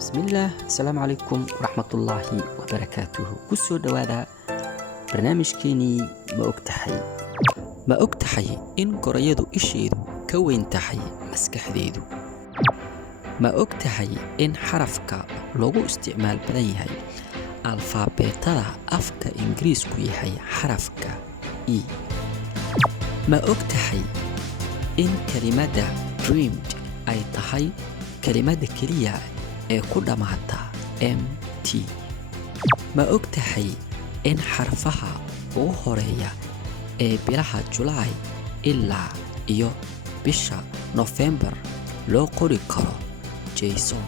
بسم الله. السلام عليكم ورحمة الله وبركاته. كسو دوادا برنامج كيني ما أكتحي إن كوريادو إشيدو كوين تحي مسكح ديدو. ما أكتحي إن حرفك لوغو استعمال بدنيهي الفابيتا أفكا إنجليز كويهي حرفك إي. ما أكتحي إن كلمة dreamed أي تحي كلمة كلية ee ku dhamaata mt. ma ogtahay in xarfaha ugu horeeya ee bilaha July ilaa iyo bisha November loo qori karo Jason?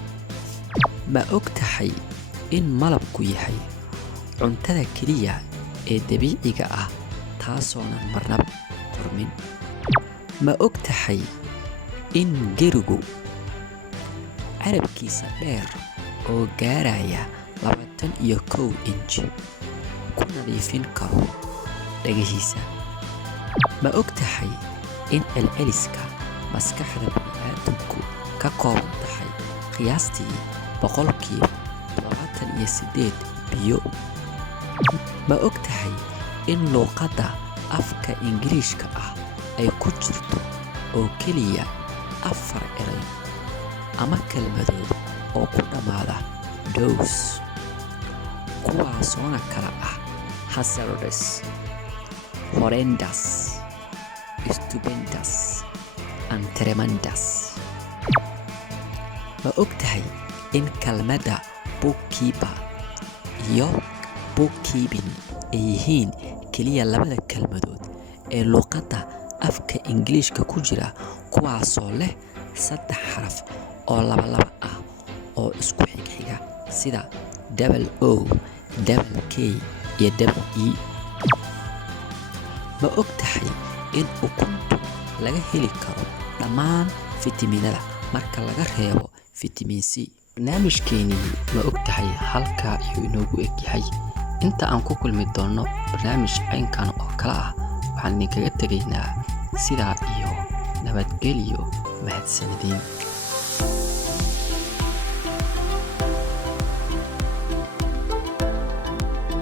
ma ogtahay in malabku yahay cuntada kaliya ee dabiiciga ah taasoonan marnaba qormin? ma ogtahay in gerigu carabkiisa dheer oo gaaraya 21 inch ku nadiifin karo dhagihiisa? ma ogtahay in celceliska maskaxda bini'aadamku ka kooban tahay qiyaastii 78% biyo? ma ogtahay in luqadda afka Ingiriiska ah ay ku jirto oo keliya 4 eray ama kelmadood oo ku dhamaada dose, kuwaasoona kala ah hazardous, horrendous, stupendous and tremendous? ma ogtahay in kelmadda bookkeeper iyo bookkeeping ay yihiin keliya labada kelmadood ee luqadda afka Ingiriiska ku jira kuwaasoo leh 3 xaraf oo laba ah oo isku xigxiga sida O, K iyo E? ma ogtahay in ukuntu laga heli karo dhammaan fitamiinada marka laga reebo fitamiin C? barnaamijkeenii ma ogtahay halkaa ayuu inoogu egyahay. inta aan ku kulmi doono barnaamij caynkan oo kala ah waxaan idinkaga tegaynaa sidaa iyo nabadgelyo. mahadsanidin.